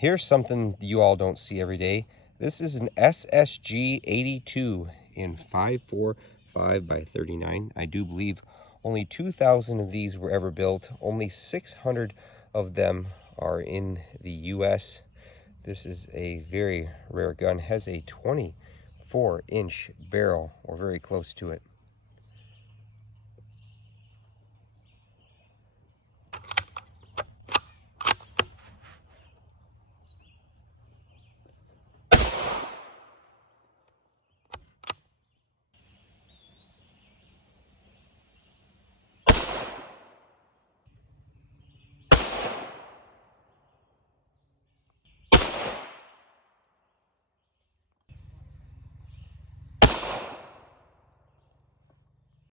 Here's something you all don't see every day. This is an SSG 82 in 5.45x39. I do believe only 2,000 of these were ever built. Only 600 of them are in the US. This is a very rare gun. Has a 24-inch barrel, or very close to it.